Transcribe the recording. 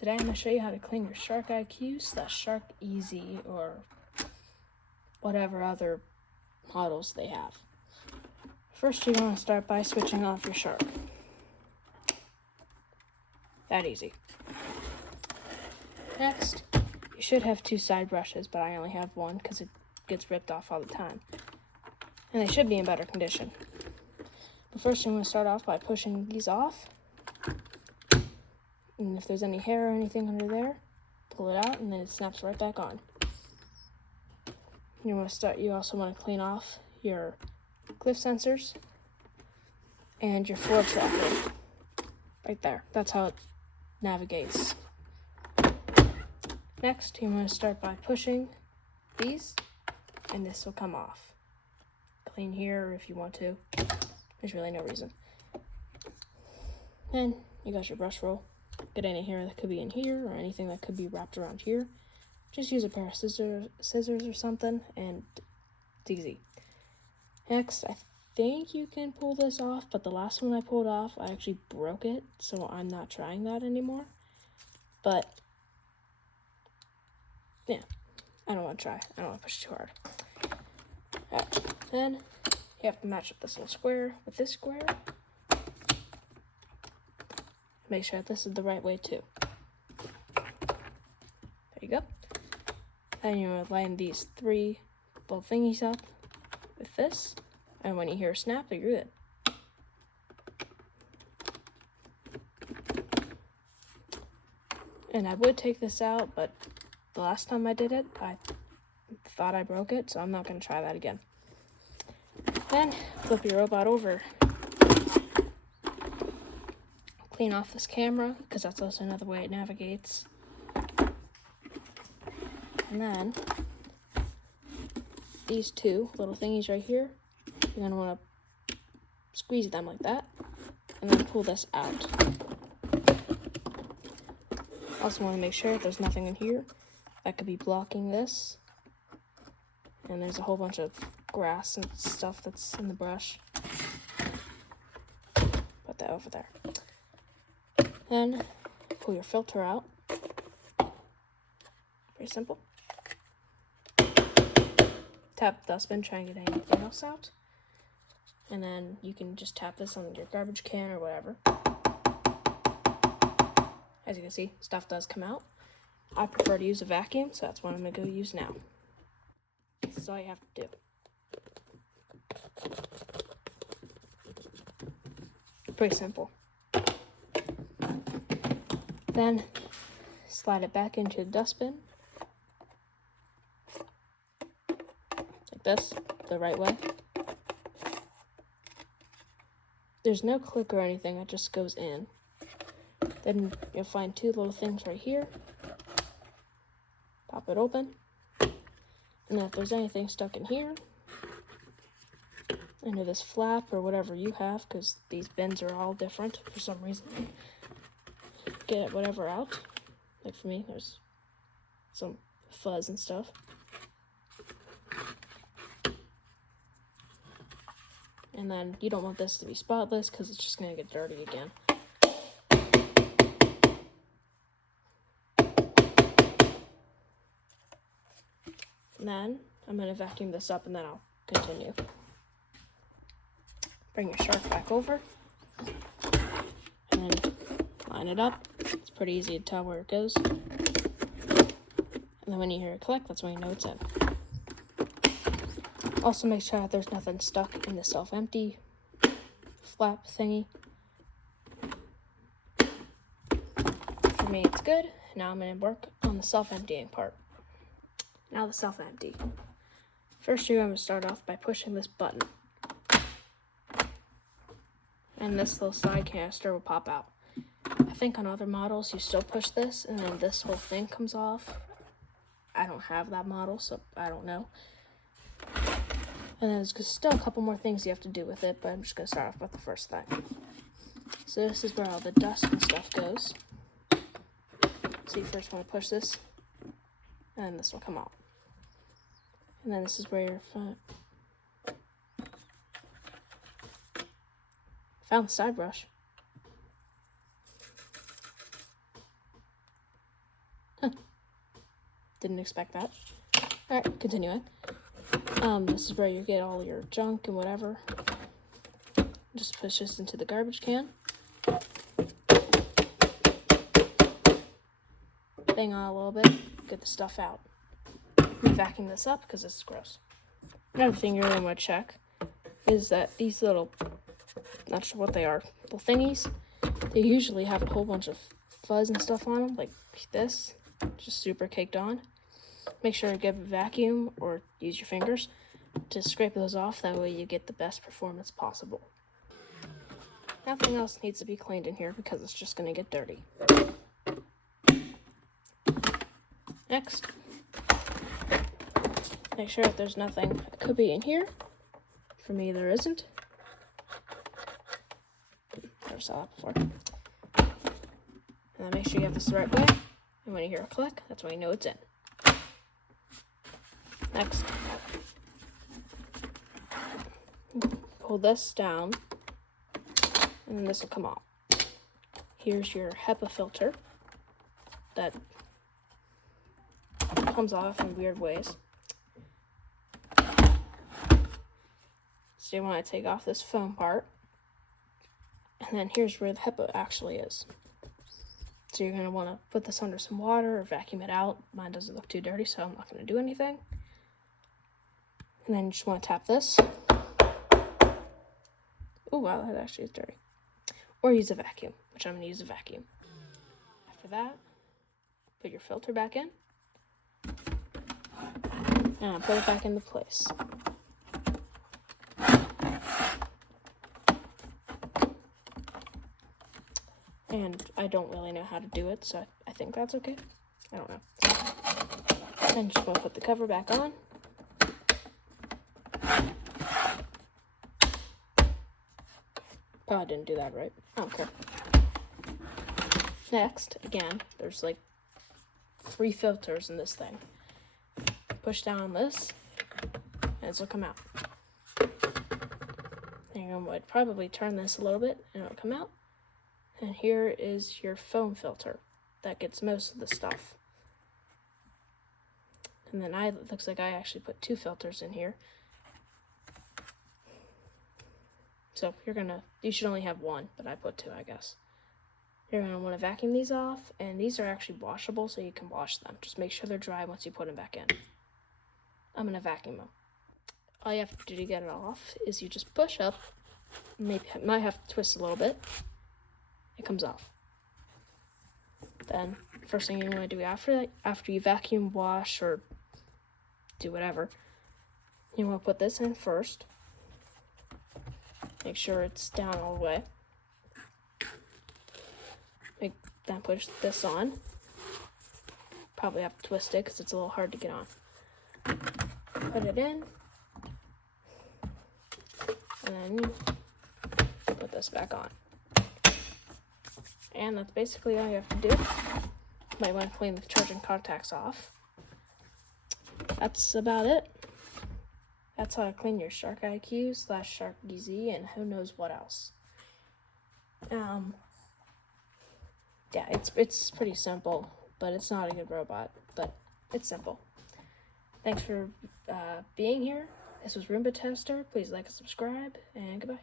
Today I'm going to show you how to clean your Shark IQ / Shark Easy or whatever other models they have. First, you're going to start by switching off your Shark. That easy. Next, you should have 2 side brushes, but I only have one because it gets ripped off all the time. And they should be in better condition. But first, I'm going to start off by pushing these off. And if there's any hair or anything under there, pull it out and then it snaps right back on. You also want to clean off your cliff sensors and your floor tracker. Right there. That's how it navigates. Next, you want to start by pushing these, and this will come off. Clean here if you want to. There's really no reason. Then you got your brush roll. Get any hair that could be in here or anything that could be wrapped around here. Just use a pair of scissors or something, and it's easy. Next, I think you can pull this off, but the last one I pulled off, I actually broke it, so I'm not trying that anymore. But yeah, I don't want to try. I don't want to push too hard. Alright, then you have to match up this little square with this square. Make sure this is the right way too. There you go. Then you want to line these 3 little thingies up with this, and when you hear a snap, you're good. And I would take this out, but the last time I did it, I thought I broke it, so I'm not going to try that again. Then flip your robot over. Clean off this camera, because that's also another way it navigates. And then these 2 little thingies right here, you're going to want to squeeze them like that, and then pull this out. Also want to make sure there's nothing in here that could be blocking this. And there's a whole bunch of grass and stuff that's in the brush. Put that over there. Then pull your filter out. Very simple. Tap the dustbin, try and get anything else out. And then you can just tap this on your garbage can or whatever. As you can see, stuff does come out. I prefer to use a vacuum, so that's what I'm going to go use now. This is all you have to do. Pretty simple. Then slide it back into the dustbin. Like this, the right way. There's no click or anything, it just goes in. Then you'll find 2 little things right here. Pop it open. And then if there's anything stuck in here, into this flap or whatever you have, because these bins are all different for some reason, get whatever out. Like for me, there's some fuzz and stuff. And then you don't want this to be spotless because it's just going to get dirty again. And then I'm going to vacuum this up and then I'll continue. Bring your Shark back over and then line it up. It's pretty easy to tell where it goes. And then when you hear it click, that's when you know it's in. Also make sure that there's nothing stuck in the self-empty flap thingy. For me, it's good. Now I'm going to work on the self-emptying part. Now the self-empty. First, you're going to start off by pushing this button. And this little side canister will pop out. I think on other models, you still push this, and then this whole thing comes off. I don't have that model, so I don't know. And there's still a couple more things you have to do with it, but I'm just going to start off with the first thing. So this is where all the dust and stuff goes. So you first want to push this, and then this will come out. And then this is where your found the side brush. Didn't expect that. Alright, continuing. This is where you get all your junk and whatever. Just push this into the garbage can. Bang on a little bit, get the stuff out. Vacuum this up because this is gross. Another thing you're going to want to check is that these little, not sure what they are, little thingies, they usually have a whole bunch of fuzz and stuff on them, like this, just super caked on. Make sure to give a vacuum or use your fingers to scrape those off. That way you get the best performance possible. Nothing else needs to be cleaned in here because it's just going to get dirty. Next, make sure that there's nothing that could be in here. For me, there isn't. Never saw that before. And then make sure you have this the right way. And when you hear a click, that's when you know it's in. Next, pull this down, and then this will come off. Here's your HEPA filter that comes off in weird ways. So you want to take off this foam part, and then here's where the HEPA actually is. So you're going to want to put this under some water or vacuum it out. Mine doesn't look too dirty, so I'm not going to do anything. And then you just want to tap this. Oh wow, that actually is dirty. Or use a vacuum, which I'm going to use a vacuum. After that, put your filter back in. And put it back into place. And I don't really know how to do it, so I think that's okay. I don't know. Then just want to put the cover back on. Probably didn't do that right. I don't care. Next, again, there's like 3 filters in this thing. Push down on this, and this will come out. And I would probably turn this a little bit, and it'll come out. And here is your foam filter that gets most of the stuff. And then it looks like I actually put 2 filters in here. So you should only have 1, but I put 2, I guess. You're going to want to vacuum these off, and these are actually washable, so you can wash them. Just make sure they're dry once you put them back in. I'm going to vacuum them. All you have to do to get it off is you just push up, might have to twist a little bit. It comes off. Then, first thing you want to do after you vacuum, wash, or do whatever, you want to put this in first. Make sure it's down all the way. Then push this on. Probably have to twist it because it's a little hard to get on. Put it in. And then put this back on. And that's basically all you have to do. Might want to clean the charging contacts off. That's about it. That's how to clean your Shark IQ / Shark DZ and who knows what else. Yeah, it's pretty simple, but it's not a good robot, but it's simple. Thanks for being here. This was Roomba Tester. Please like and subscribe, and goodbye.